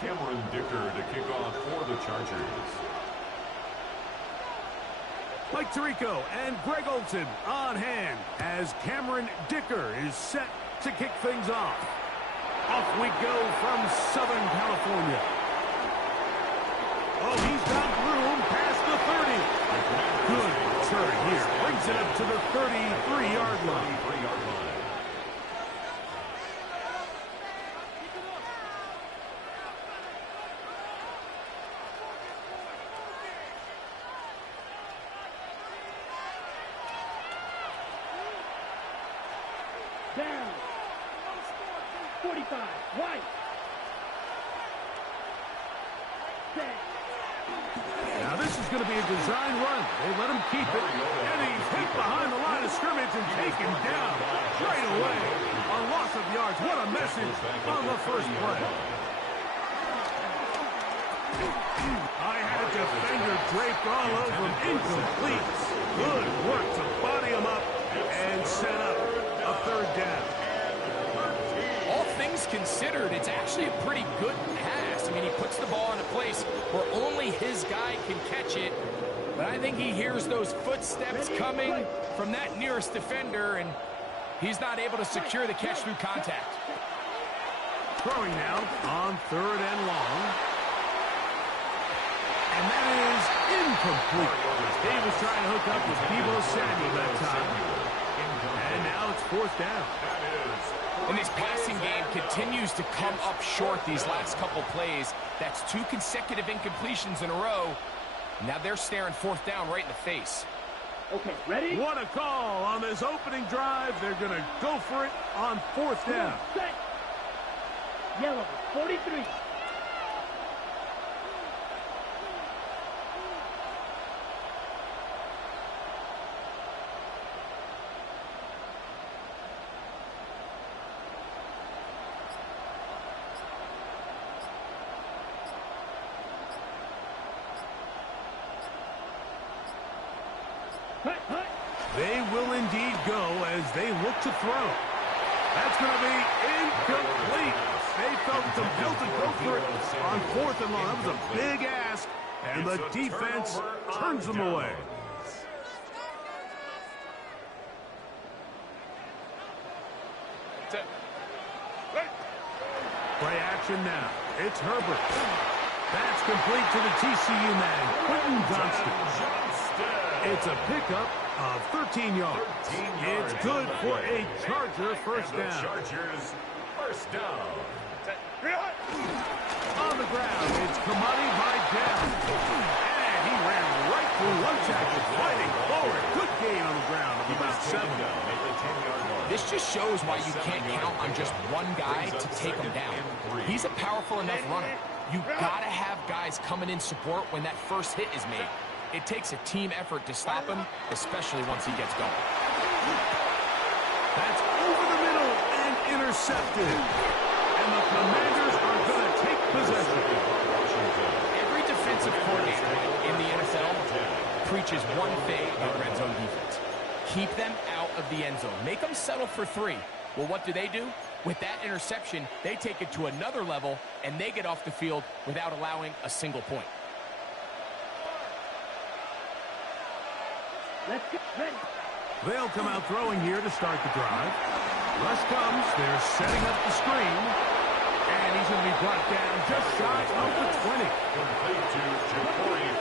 Cameron Dicker to kick off for the Chargers. Mike Tirico and Greg Olson on hand as Cameron Dicker is set to kick things off. Off we go from Southern California. Oh, he's got room past the 30. Good return here. Brings it up to the 33-yard line. Down. 45. Right. Now this is going to be a design run. They let him keep it. And he's hit behind the line of scrimmage and taken down right away. A loss of yards. What a message on the first play. I had a defender draped all over him. Incomplete. Good work to body him up and set up a third down. All things considered, it's actually a pretty good pass. I mean, he puts the ball in a place where only his guy can catch it. But I think he hears those footsteps coming from that nearest defender, and he's not able to secure the catch through contact. Throwing now on 3rd and long. And that is incomplete. He was trying to hook up with Deebo Samuel that time. And now it's 4th down. And this passing game continues to come up short these last couple plays. That's 2 consecutive incompletions in a row. Now they're staring 4th down right in the face. Okay, ready? What a call on this opening drive. They're going to go for it on 4th down. Set. Yellow, 43. They will indeed go as they look to throw. That's going to be incomplete. They felt compelled to go for it on 4th and long. That was a big ask, and the defense turns them away. Play action now. It's Herbert. That's complete to the TCU man, Quentin Johnston. It's a pickup of 13 yards. It's good for a Charger first down. Chargers first down. On the ground, it's Kamani by down. And he ran right through one tackle, fighting forward. Good gain on the ground of about 7. This just shows why you can't count on just one guy to take him down. He's a powerful enough runner. You gotta have guys coming in support when that first hit is made. It takes a team effort to stop him, especially once he gets going. That's over the middle and intercepted. And the Commanders are going to take possession. Every defensive coordinator in the NFL preaches one thing about red zone defense. Keep them out of the end zone. Make them settle for 3. Well, what do? With that interception, they take it to another level, and they get off the field without allowing a single point. Let's get ready. They'll come out throwing here to start the drive. Rush comes. They're setting up the screen. And he's going to be brought down just shy of the 20. Complete to Jabari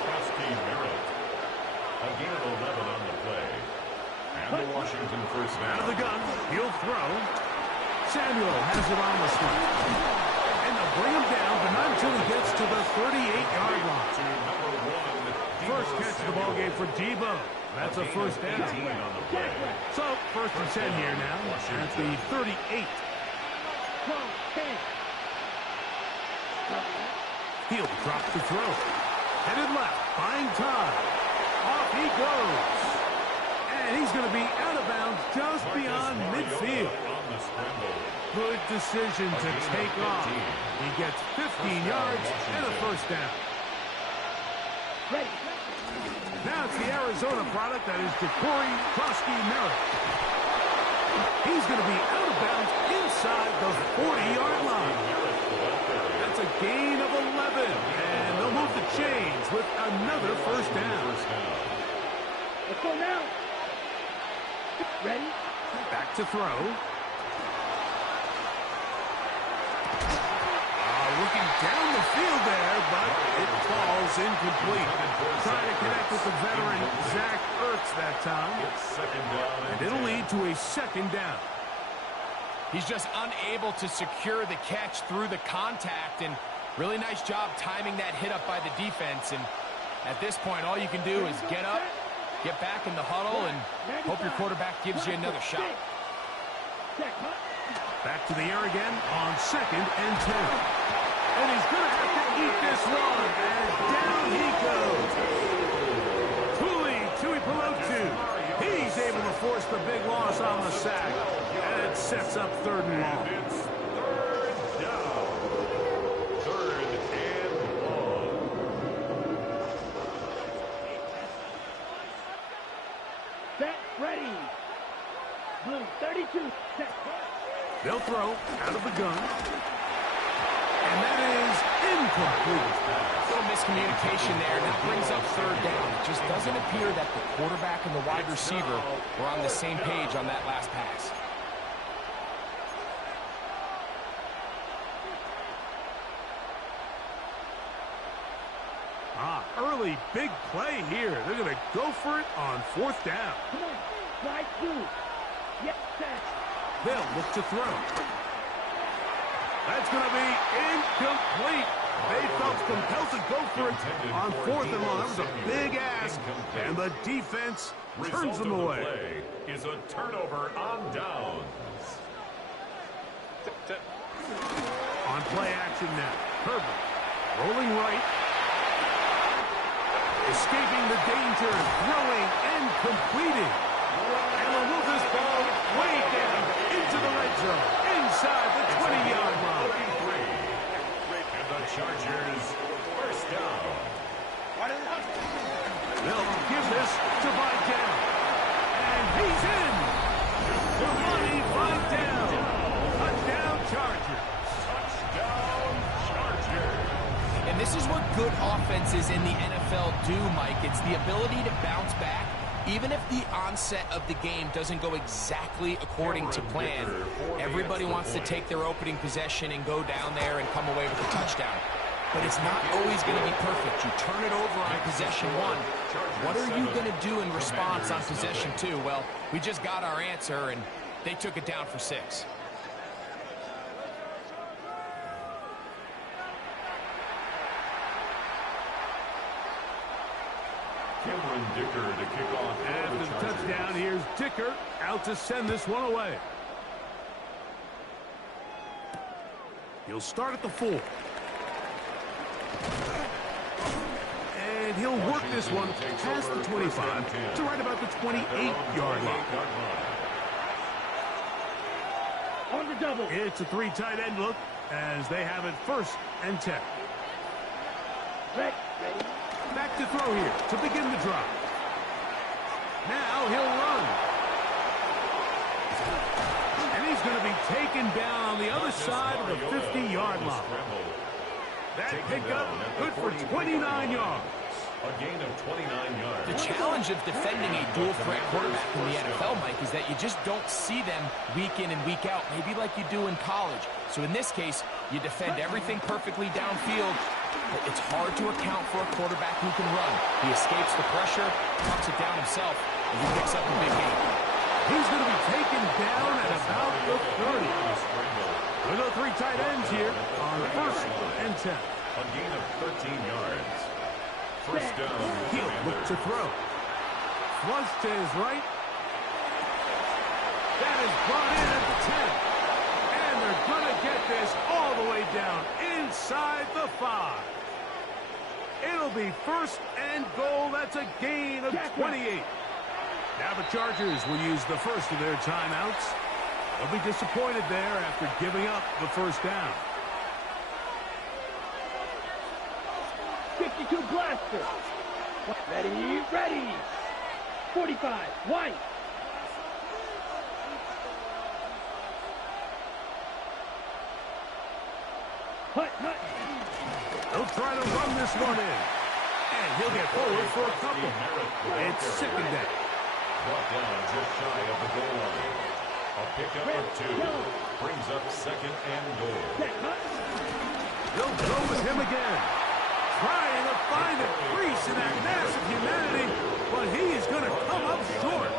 Merritt. A gain of 11 on the play. And the Washington first down. Out of the gun. He'll throw. Samuel has it on the slant. And they'll bring him down, but not until he gets to the 38-yard line. First catch of the ballgame for Deebo. That's a first down. So, 1st and 10 here now at the 38. He'll drop the throw. Headed left, buying time. Off he goes. And he's going to be out of bounds just beyond midfield. Good decision to take off. He gets 15 yards and a first down. Ready. Now it's the Arizona product that is Jabari Merritt. He's going to be out of bounds inside the 40-yard line. That's a gain of Patriots with another first down. Let's go now. Ready? Back to throw. Looking down the field there, but it falls incomplete. Trying to connect with the veteran Zach Ertz that time. And it'll lead to a second down. He's just unable to secure the catch through the contact, and really nice job timing that hit up by the defense. And at this point, all you can do is get up, get back in the huddle, and hope your quarterback gives you another shot. Back to the air again on 2nd and 10. And he's going to have to eat this one. And down he goes. Tui Pelotu. He's able to force the big loss on the sack. And it sets up 3rd and long. It's 3rd down. 3rd and long. Set, ready. Blue, 32. Set. They'll throw out of the gun. And that is incomplete. Little miscommunication there, and that brings up 3rd down. It just doesn't appear that the quarterback and the wide receiver were on the same page on that last pass. Early big play here. They're going to go for it on 4th down. Come on, slide through. Yes, set. They'll look to throw. That's going to be incomplete. They felt compelled to go for it on 4th and long. That was a big ask, and the defense turns them away. Play is a turnover on downs. On play action now. Herbert rolling right. Escaping the danger, throwing and completing. And will move this ball way down into the red zone, inside the 20-yard line. And the Chargers first down. They'll give this to Vidal. And he's in. Devontae Vidal. Touchdown Chargers. Touchdown Chargers. And this is what good offenses in the NFL do, Mike. It's the ability to bounce back, even if the onset of the game doesn't go exactly according to plan. Everybody wants to take their opening possession and go down there and come away with a touchdown. But it's not always going to be perfect. You turn it over on possession 1. What are you going to do in response on possession 2? Well, we just got our answer, and they took it down for 6. Dicker to kick off. After the touchdown, here's Dicker out to send this one away. He'll start at the 4. And he'll work this one past the 25 to right about the 28-yard line. On the double. It's a 3 tight end look as they have it 1st and 10. Ready. Back to throw here to begin the drive. Now he'll run. And he's going to be taken down on the other side of the 50-yard line. That pickup good for 29 yards. A gain of 29 yards. The challenge of defending a dual-threat quarterback in the NFL, Mike, is that you just don't see them week in and week out, maybe like you do in college. So in this case, you defend everything perfectly downfield, but it's hard to account for a quarterback who can run. He escapes the pressure, tucks it down himself, and he picks up a big gain. He's going to be taken down at about the 30. With the 3 tight ends here on 1st and 10. A gain of 13 yards. First down. He'll look to throw. Flush to his right. That is brought in at the 10. And they're going to get this all the way down inside the 5. It'll be 1st and goal. That's a gain of 28. Now the Chargers will use the first of their timeouts. They'll be disappointed there after giving up the 1st down. 52 blaster. Ready. 45, White. Hut. They'll try to run this one in. And he'll get forward for a couple. It's second down. Brought down just shy of the goal line. A pickup of 2 brings up second and goal. They'll go with him again. Trying to find a crease in that massive humanity, but he is going to come up short.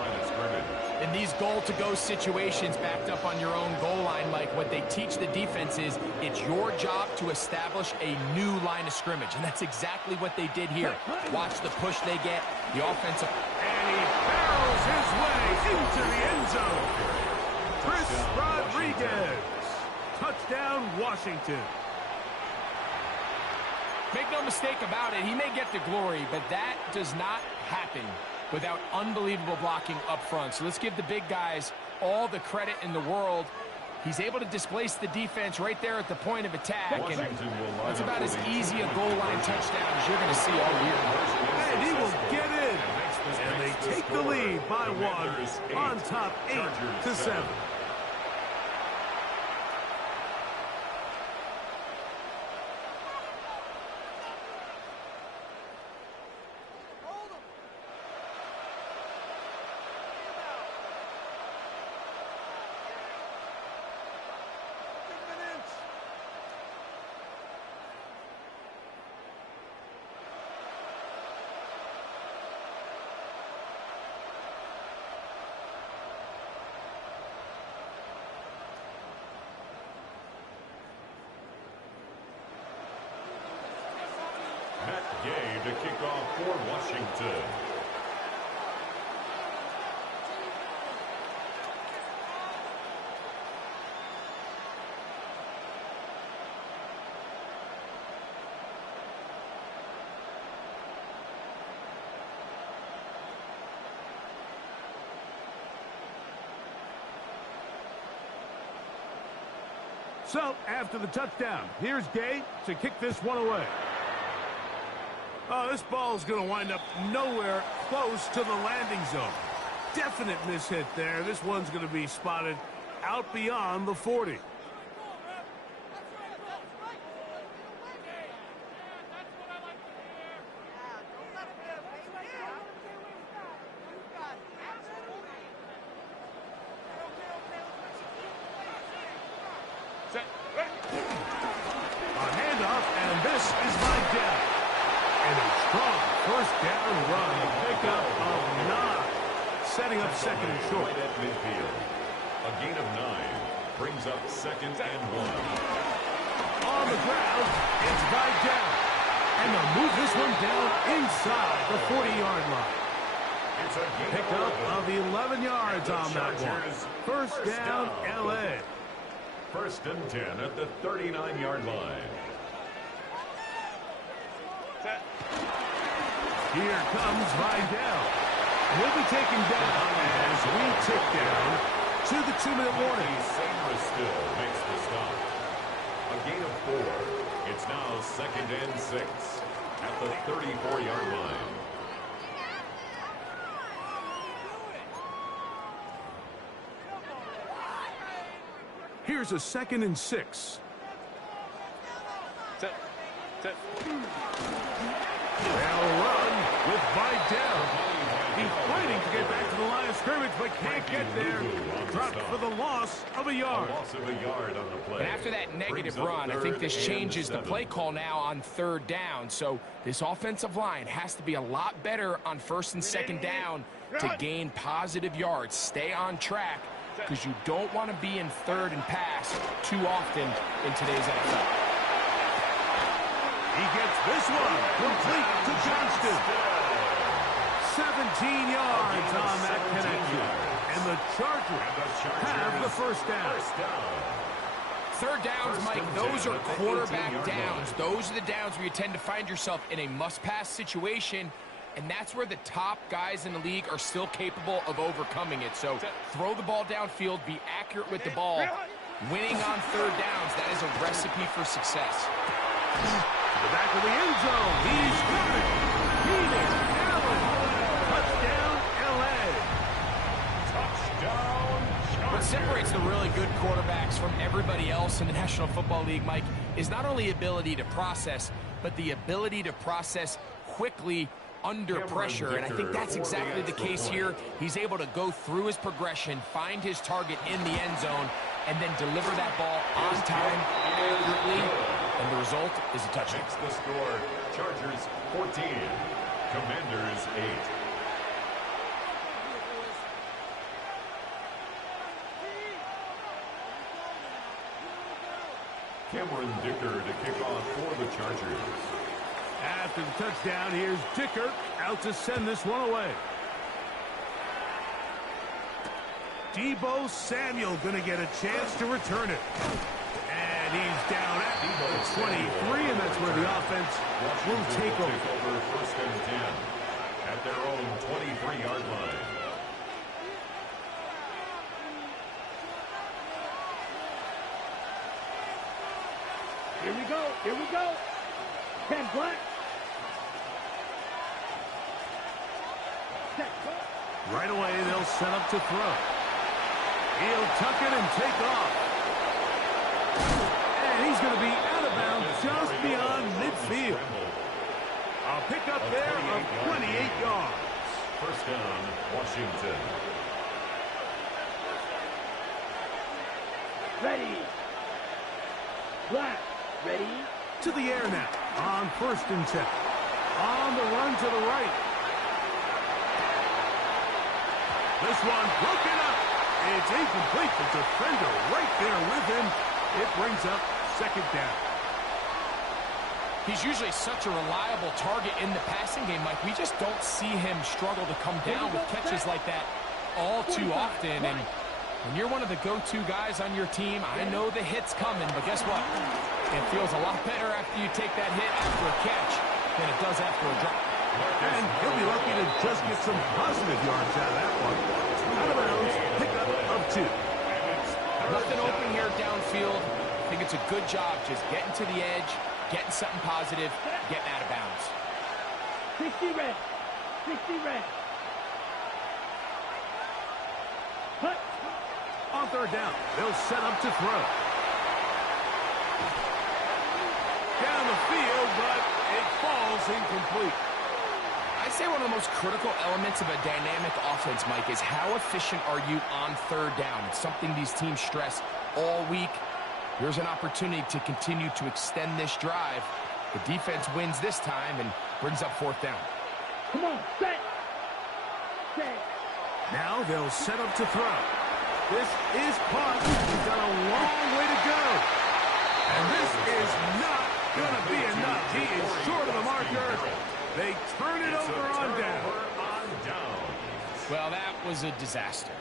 In these goal-to-go situations backed up on your own goal line, Mike, what they teach the defense is it's your job to establish a new line of scrimmage, and that's exactly what they did here. Watch the push they get, the offensive... And he barrels his way into the end zone. Chris Rodriguez. Touchdown, Washington. Make no mistake about it, he may get the glory, but that does not happen without unbelievable blocking up front. So let's give the big guys all the credit in the world. He's able to displace the defense right there at the point of attack. And that's about as easy a goal line touchdown as you're going to see all year. And he will get in. And they take the lead by 1 on top 8-7. Gay to kick off for Washington. So, after the touchdown, here's Gay to kick this one away. Oh, this ball is going to wind up nowhere close to the landing zone. Definite mishit there. This one's going to be spotted out beyond the 40. A handoff, and this is Vidal. And a strong first down run. Pickup of 9. Setting up second and short. Right at midfield. A gain of 9 brings up second and 1. On the ground, it's Vidal. And they'll move this one down inside the 40-yard line. It's a gain Pickup of 11 yards on that one. First down, L.A. First and 10 at the 39-yard line. Here comes Vidal. He'll be taken down as we tick down to the 2-minute warning. Sandra still makes the stop. A gain of 4. It's now second and 6 at the 34-yard line. Here's a 2nd and 6. They'll run with Vidal. He's fighting to get back to the line of scrimmage, but can't get there. Dropped for the loss of a yard. A loss of a yard on the play. And after that negative run, I think this changes the play call now on 3rd down. So this offensive line has to be a lot better on 1st and 2nd down to gain positive yards. Stay on track, because you don't want to be in 3rd and pass too often in today's NFL. He gets this one complete to Johnston. 17 yards on that connection. And the Chargers have the first down. 3rd downs, Mike, those are quarterback downs. Those are the downs where you tend to find yourself in a must-pass situation, and that's where the top guys in the league are still capable of overcoming it. So throw the ball downfield, be accurate with the ball. Winning on 3rd downs, that is a recipe for success. To the back of the end zone. He's got it. Keenan Allen. Touchdown, L.A. Touchdown. What separates the really good quarterbacks from everybody else in the National Football League, Mike, is not only ability to process, but the ability to process quickly under pressure, and I think that's exactly the case here. He's able to go through his progression, find his target in the end zone, and then deliver that ball on time, accurately, and the result is a touchdown. Makes the score, Chargers 14, Commanders 8. Cameron Dicker to kick off for the Chargers. After the touchdown, here's Dicker out to send this one away. Deebo Samuel going to get a chance to return it. And he's down at the 23, and that's where the offense will take over. First and 10 at their own 23-yard line. Here we go. Here we go. 10 black. Set. Right away, they'll set up to throw. He'll tuck it and take off. And he's going to be out of bounds just beyond midfield. A pickup there of 28 yards. First down, Washington. Ready. Black. Ready. To the air now on first and 10. On the run to the right. This one broken up. It's incomplete. The defender right there with him. It brings up second down. He's usually such a reliable target in the passing game, Mike. We just don't see him struggle to come down with catches like that all too often. And when you're one of the go-to guys on your team, I know the hit's coming, but guess what? It feels a lot better after you take that hit after a catch than it does after a drop. And he'll be lucky to just get some positive yards out of that one. Out of bounds, pickup of 2. Nothing open here downfield. I think it's a good job just getting to the edge, getting something positive, getting out of bounds. 60 red. 60 red. Cut. On third down, they'll set up to throw. Down the field, but it falls incomplete. I'd say one of the most critical elements of a dynamic offense, Mike, is how efficient are you on third down? It's something these teams stress all week. Here's an opportunity to continue to extend this drive. The defense wins this time and brings up fourth down. Come on, set. Set. Now they'll set up to throw. This is caught. He's got a long way to go. And this is not going to be enough. He is short of the marker. They turn it over on down. Well, that was a disaster.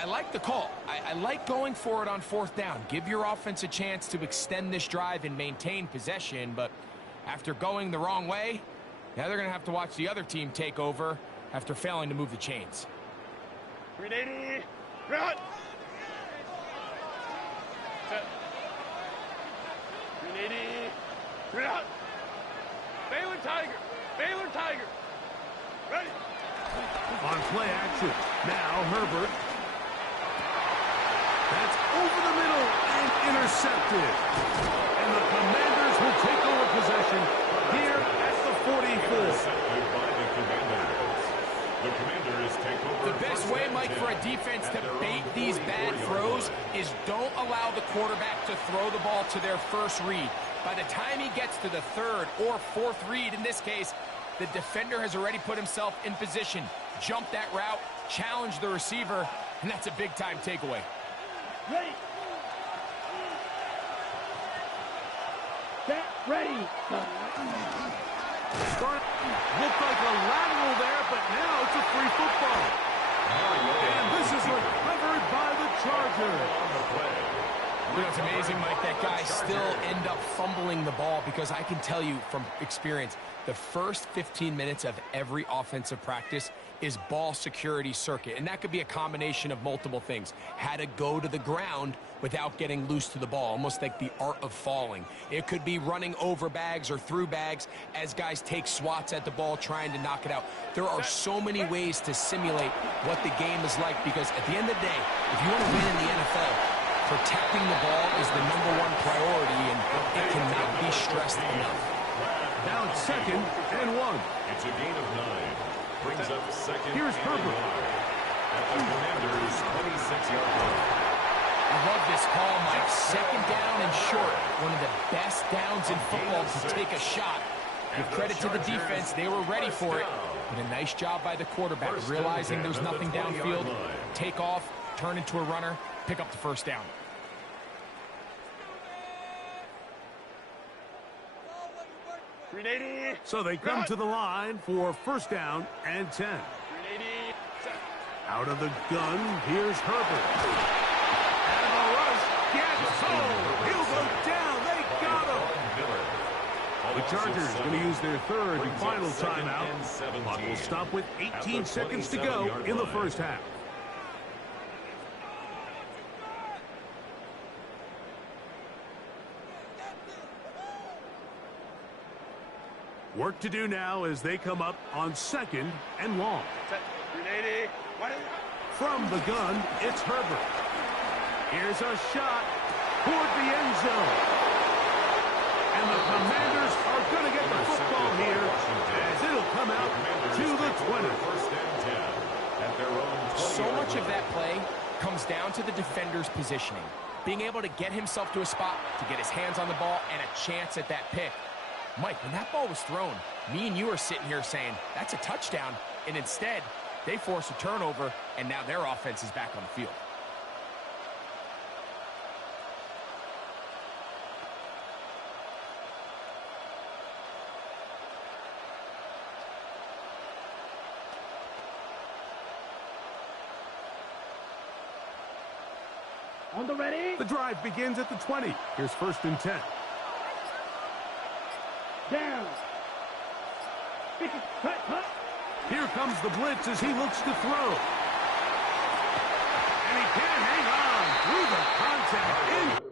I like the call. I like going for it on fourth down. Give your offense a chance to extend this drive and maintain possession, but after going the wrong way, now they're going to have to watch the other team take over after failing to move the chains. 380. Run. Set. 380. Run. Baylor Tiger. Baylor Tiger. Ready. On play action. Now Herbert. That's over the middle and intercepted. And the Commanders will take over possession here at the 44. The best way, Mike, for a defense to bait these bad throws is don't allow the quarterback to throw the ball to their first read. By the time he gets to the third or fourth read, in this case, the defender has already put himself in position, jump that route, challenge the receiver, and that's a big-time takeaway. Ready. Set. Ready. Start. Looked like a lateral there, but now it's a free football. And this is recovered by the Chargers. You know, it's amazing, Mike, that guys still end up fumbling the ball because I can tell you from experience, the first 15 minutes of every offensive practice is ball security circuit. And that could be a combination of multiple things. How to go to the ground without getting loose to the ball, almost like the art of falling. It could be running over bags or through bags as guys take swats at the ball trying to knock it out. There are so many ways to simulate what the game is like because at the end of the day, if you want to win in the NFL, protecting the ball is the #1 priority, and it cannot be stressed enough. Now second and 1. It's a gain of 9. Brings up second. Here's and Herbert. 1 at the Commanders' 26-yard line. I love this call, Mike. Second down and short. One of the best downs in football to take a shot. Give credit to the defense. They were ready for it. But a nice job by the quarterback, realizing there's nothing downfield. Take off, turn into a runner, pick up the first down. So they come to the line for first down and 10. Out of the gun, here's Herbert. And the rush gets home. He'll go down. They got him. The Chargers going to use their third and final timeout. Clock will stop with 18 seconds to go in the first half. Work to do now as they come up on second and long. From the gun, it's Herbert. Here's a shot toward the end zone. And the Commanders are going to get the football here as it'll come out to the 20. So much of that play comes down to the defender's positioning. Being able to get himself to a spot, to get his hands on the ball, and a chance at that pick. Mike, when that ball was thrown, me and you are sitting here saying, that's a touchdown. And instead, they force a turnover, and now their offense is back on the field. On the ready. The drive begins at the 20. Here's first and 10. Down. Cut. Here comes the blitz as he looks to throw. And he can't hang on through the contact. In.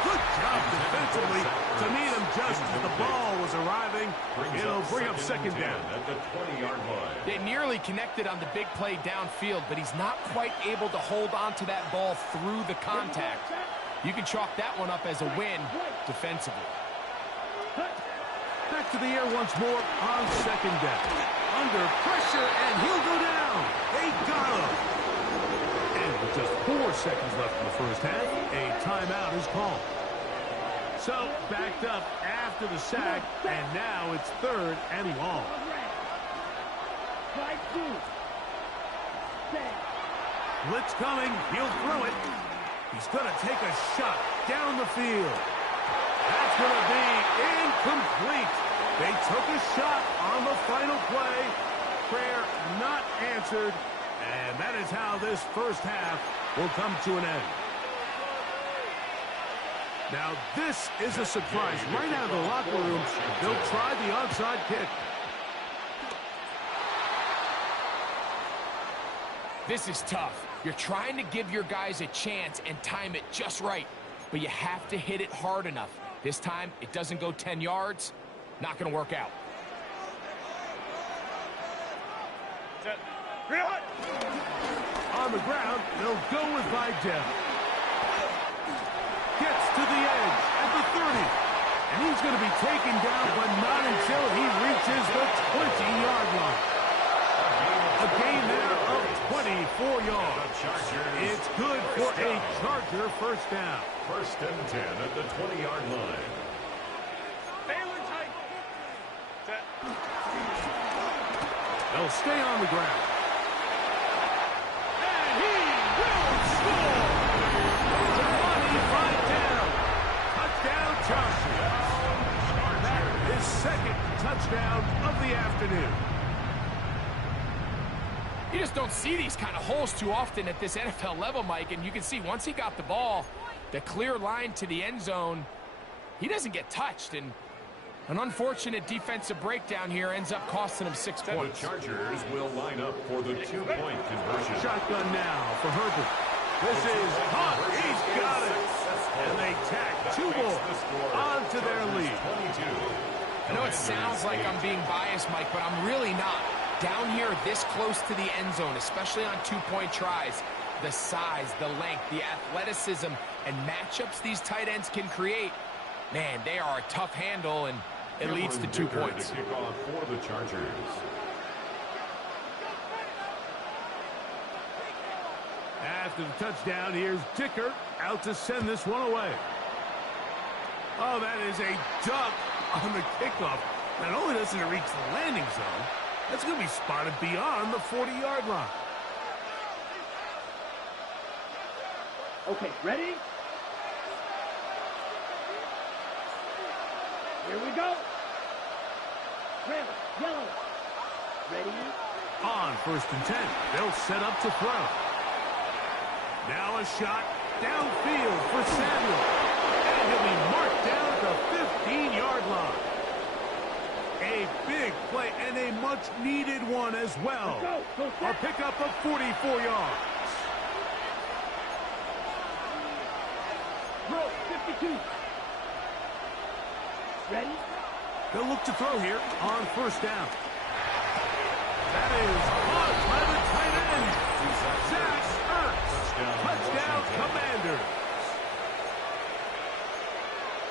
Good job defensively to meet him just as the ball was arriving. It'll bring up second down. At the 20-yard line. They nearly connected on the big play downfield, but he's not quite able to hold on to that ball through the contact. You can chalk that one up as a win defensively. Back to the air once more on second down. Under pressure, and he'll go down. They got him. And with just 4 seconds left in the first half, a timeout is called. So, backed up after the sack, and now it's third and long. Blitz coming. He'll throw it. He's going to take a shot down the field. That's going to be incomplete. They took a shot on the final play. Prayer not answered. And that is how this first half will come to an end. Now, this is a surprise. Right out of the locker room, they'll try the onside kick. This is tough. You're trying to give your guys a chance and time it just right, but you have to hit it hard enough. This time, it doesn't go 10 yards. Not going to work out. On the ground, they'll go with Vidal. Gets to the edge at the 30. And he's going to be taken down, but not until he reaches the 20-yard line. A gain there of 24 yards. It's good for a Charger first down. First and 10 at the 20-yard line. They'll stay on the ground. And he will score! Giovanni Vidal. Touchdown, Chargers. That is second touchdown of the afternoon. You just don't see these kind of holes too often at this NFL level, Mike, and you can see once he got the ball, the clear line to the end zone, he doesn't get touched, and An unfortunate defensive breakdown here ends up costing them 6 points. The Chargers will line up for the 2-point conversion. Shotgun now for Herbert. This is hot. He's got it. And they tack 2 more onto their lead. I know it sounds like I'm being biased, Mike, but I'm really not. Down here this close to the end zone, especially on 2-point tries, the size, the length, the athleticism, and matchups these tight ends can create, man, they are a tough handle, and it leads to 2 points. To kick off for the Chargers. After the touchdown, here's Dicker out to send this one away. Oh, that is a duck on the kickoff. Not only doesn't it reach the landing zone, that's going to be spotted beyond the 40-yard line. Okay, ready? Here we go. Red, yellow. Ready? On 1st and 10, they'll set up to throw. Now a shot downfield for Samuel. And he'll be marked down at the 15-yard line. A big play and a much-needed one as well. A pickup of 44 yards. Throw, 52. Ready? They'll look to throw here on 1st down. That is caught by the tight end. Zach Ertz. Touchdown, Commanders.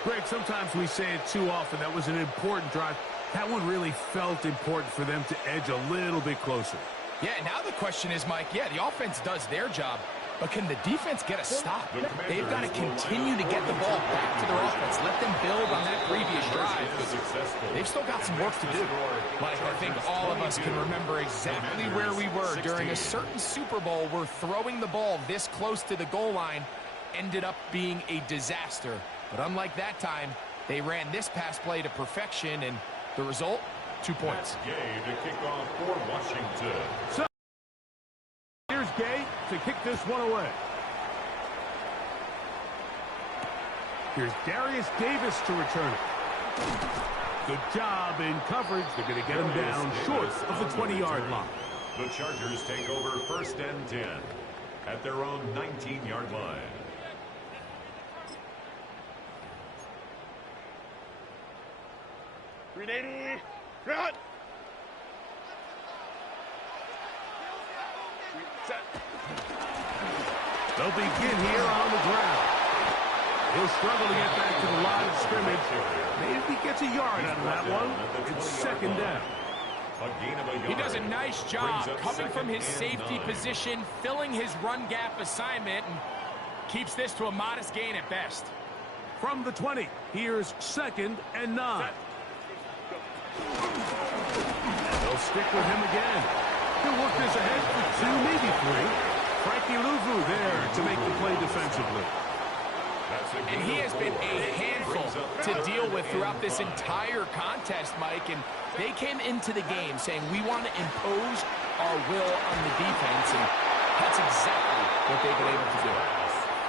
Greg, sometimes we say it too often. That was an important drive. That one really felt important for them to edge a little bit closer. Yeah, now the question is, Mike, yeah, the offense does their job, but can the defense get a stop? They've got to continue to get the ball back to their offense. Let them build on that previous drive. They've still got some work to do. Mike, I think all of us can remember exactly where we were during a certain Super Bowl where throwing the ball this close to the goal line ended up being a disaster. But unlike that time, they ran this pass play to perfection, and the result, 2 points. That's Gay to kick off for Washington. So here's Gay to kick this one away. Here's Darius Davis to return it. Good job in coverage. They're going to get him down short of the 20-yard line. The Chargers take over 1st and 10 at their own 19-yard line. Ready? Run! Set. They'll begin here on the ground. He'll struggle to get back to the line of scrimmage. Maybe he gets a yard out of that one. It's 2nd down. He does a nice job coming from his safety position, filling his run gap assignment, and keeps this to a modest gain at best. From the 20, here's 2nd and 9. They'll stick with him again. He'll work this ahead for 2, maybe 3. Frankie Louvu there to make the play defensively. And he has been a handful to deal with throughout this entire contest, Mike. And they came into the game saying, we want to impose our will on the defense. And that's exactly what they've been able to do.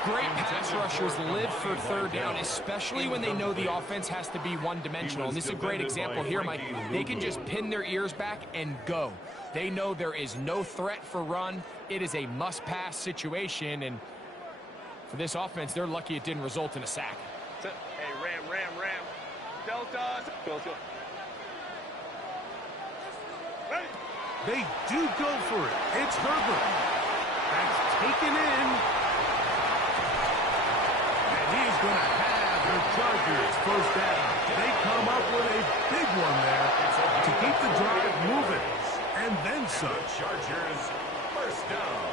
Great pass rushers live for 3rd down, especially when they know the offense has to be one-dimensional. And this is a great example here, Mike. They can just pin their ears back and go. They know there is no threat for run. It is a must-pass situation, and for this offense, they're lucky it didn't result in a sack. Hey, ram. Delta. Ready? They do go for it. It's Herbert. That's taken in. And he's going to have the Chargers 1st down. They come up with a big one there to keep the drive moving. And then some. Chargers 1st down.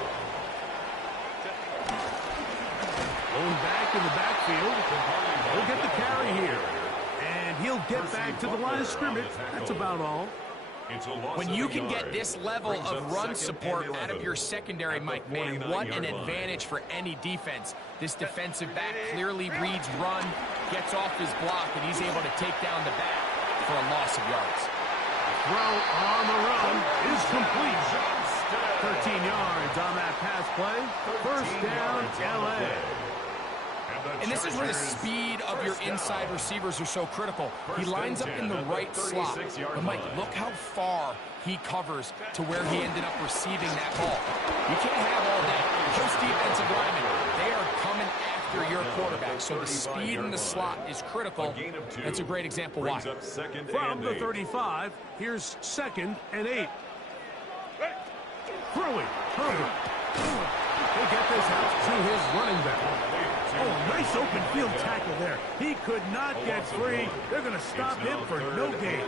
Going back in the backfield. He'll get the carry here. And he'll get back to the line of scrimmage. That's about all. When you can get this level of run support out of your secondary, Mike, man, what an advantage for any defense. This defensive back clearly reads run, gets off his block, and he's able to take down the back for a loss of yards. Throw on the run is complete. 13 yards on that pass play. 1st down, L.A. And And this is where the speed of your inside receivers are so critical. He lines up in the right slot. But, Mike, look how far he covers to where he ended up receiving that ball. You can't have all that. Those defensive linemen, they are coming after your quarterback. So the speed in the slot is critical. That's a great example why. From the 35, here's 2nd and 8. Throwing. Herbert. He'll get this out to his running back. Oh, nice open field tackle there. He could not get free. They're going to stop him for no gain.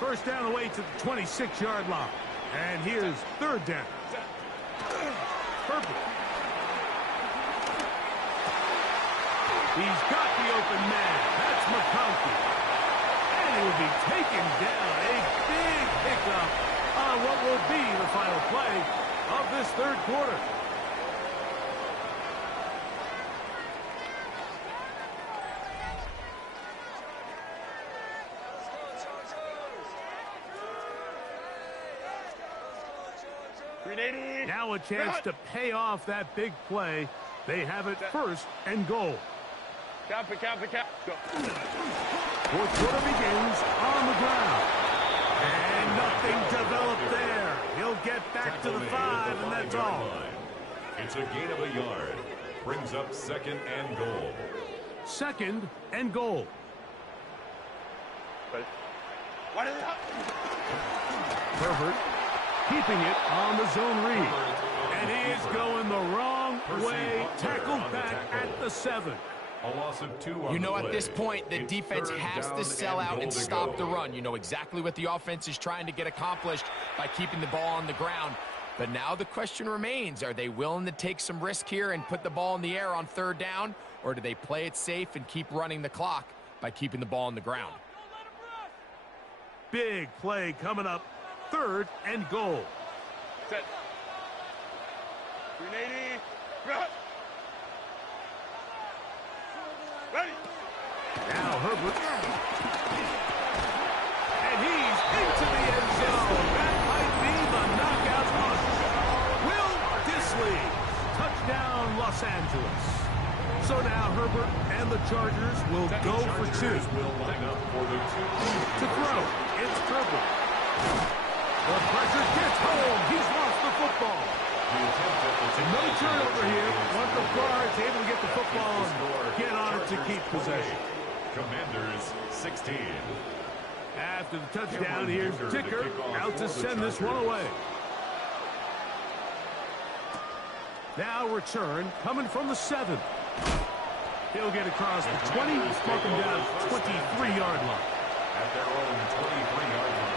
First down away to the 26-yard line. And here's 3rd down. Herbert. He's got the open man. That's McConkey. And he will be taken down. A big pickup on what will be the final play of this 3rd quarter. Now a chance to pay off that big play. They have it 1st and goal. Count. Go. 4th quarter begins on the ground. And nothing developed there. He'll get back to the 5, and that's all. It's a gain of a yard. Brings up 2nd and goal. 2nd and goal. Herbert keeping it on the zone read. And he is going the wrong way. Tackled back at the 7. A loss of 2 on You know, the at this play. point, the It's defense 3rd has down to sell out goal and to stop go. the run. You know exactly what the offense is trying to get accomplished by keeping the ball on the ground. But now the question remains, are they willing to take some risk here and put the ball in the air on 3rd down? Or do they play it safe and keep running the clock by keeping the ball on the ground? Big play coming up. 3rd and goal. Set. 380. Ready. Now Herbert. And he's into the end zone. That might be the knockout punt. Will Disley. Touchdown, Los Angeles. So now Herbert and the Chargers will go for 2. Will line up for the 2. To throw, it's Herbert. The pressure gets home. He's lost the football. No turnover here. Once the guard's able to get the football and get on it to keep possession. Commanders 16. After the touchdown, here's Dicker out to send this one away. Now return coming from the 7. He'll get across the 20, mark him down 23-yard line. At their own 23-yard line.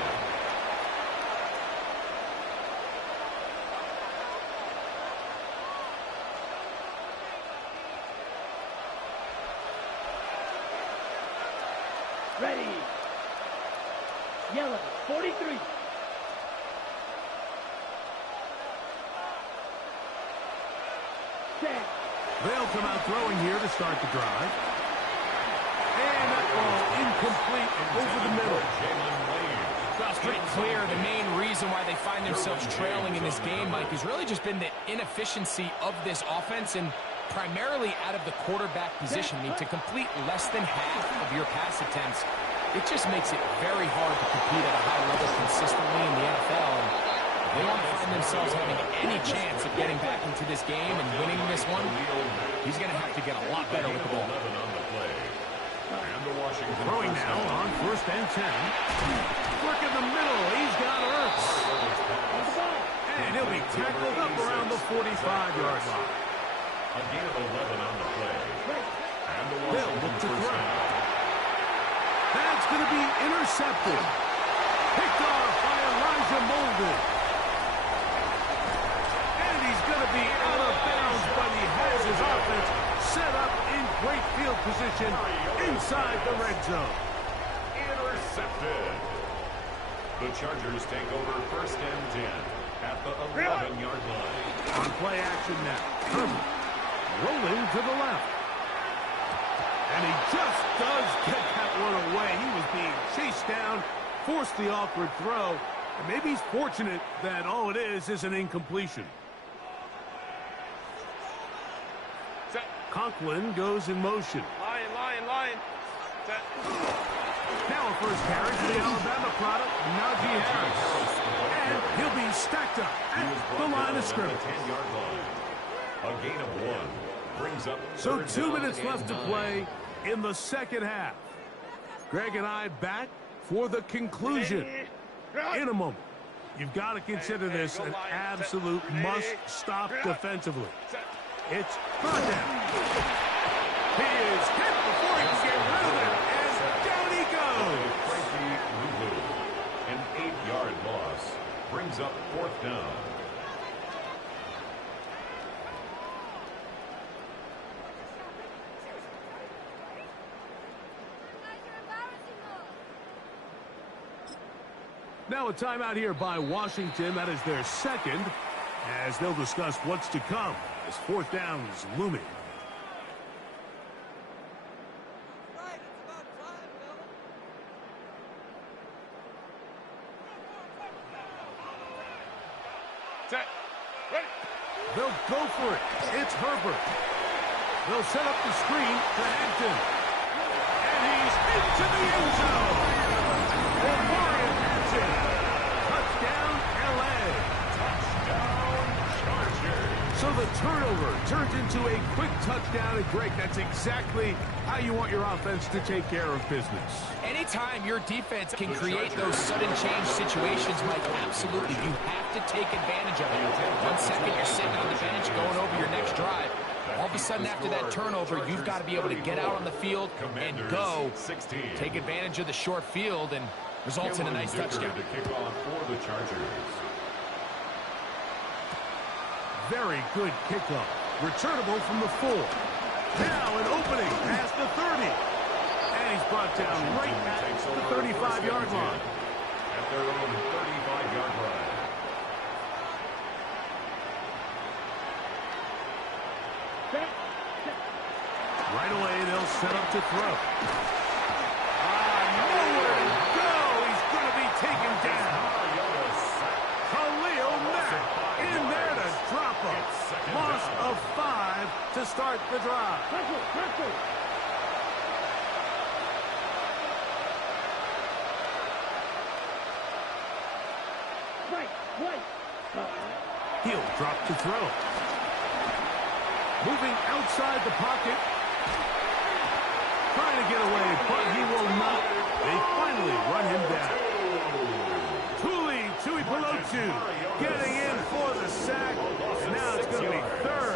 Ready. Yellow. 43. Set. They'll come out throwing here to start the drive. And that ball incomplete over the middle. Well, it's pretty clear the main reason why they find themselves trailing in this game, Mike, has really just been the inefficiency of this offense and primarily out of the quarterback position. I mean, to complete less than half of your pass attempts, it just makes it very hard to compete at a high level consistently in the NFL. And if they want to find themselves having any chance of getting back into this game and winning this one, he's going to have to get a lot better with the ball. Throwing now on 1st and 10. Work in the middle. He's got Ertz. And he'll be tackled up around the 45-yard line. A gain of 11 on the play. And the They'll look to throw. That's going to be intercepted. Picked off by Elijah Molden. And he's going to be out of bounds, but he has his offense set up in great field position inside the red zone. Intercepted. The Chargers take over 1st and 10 at the 11-yard line. On play action now. Rolling to the left. And he just does get that one away. He was being chased down, forced the awkward throw. And maybe he's fortunate that all it is an incompletion. Conklin goes in motion. Lion. Now a first carry to the Alabama product, Najee Harris. And he'll be stacked up at the line of scrimmage. 10-yard line. A gain of 1 brings up. So 2 minutes left to play in the second half. Greg and I back for the conclusion in a moment. You've got to consider this an absolute must-stop defensively. It's brought down. He is hit before he can get rid of it, and down he goes. An 8-yard loss brings up 4th down. Now a timeout here by Washington. That is their second, as they'll discuss what's to come as 4th down is looming. They'll go for it. It's Herbert. They'll set up the screen to Hampton. And he's into the end zone. Omarion Hampton. Touchdown, L.A. Touchdown, Chargers. So the turnover turns into a quick touchdown. And Greg, that's exactly how you want your offense to take care of business. Anytime your defense can create those sudden change situations, Mike, absolutely, you have to take advantage of it. 1 second, you're sitting on the bench going over your next drive. All of a sudden, after that turnover, you've got to be able to get out on the field and go. Take advantage of the short field and results in a nice touchdown. To kick off for the Chargers. Very good kickoff. Returnable from the 4. Now an opening past the 30. And he's brought down right at the 35-yard line. At their own 35-yard line. Right away, they'll set up to throw. Nowhere to go. He's going to be taken down. Khalil Mack in there to drop him. Loss of 5 to start the drive. He'll drop to throw. Moving outside the pocket. Trying to get away, but he will not. They finally run him down. Tuli Tuipulotu getting in for the sack. And now it's going to be 3rd